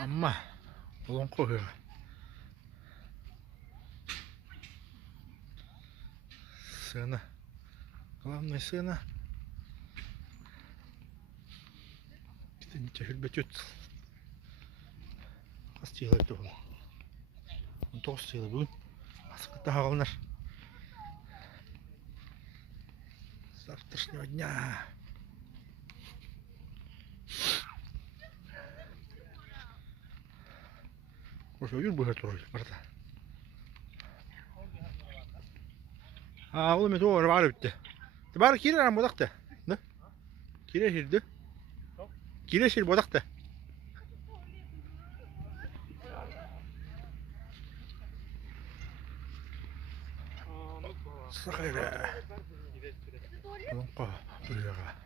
Amma olon koyuyor. Sığına. Главное сына. Это не тяжело бьет. Астила это было. Он толстый был. Аската галнар. С завтрашнего дня. Уже уют бы готовы, брата. Oğlum et o var bitti. Var kire lan bodakta. Ne? Kire şirdi. Kire şir bodakta. Sakayla. Lonka. Buraya.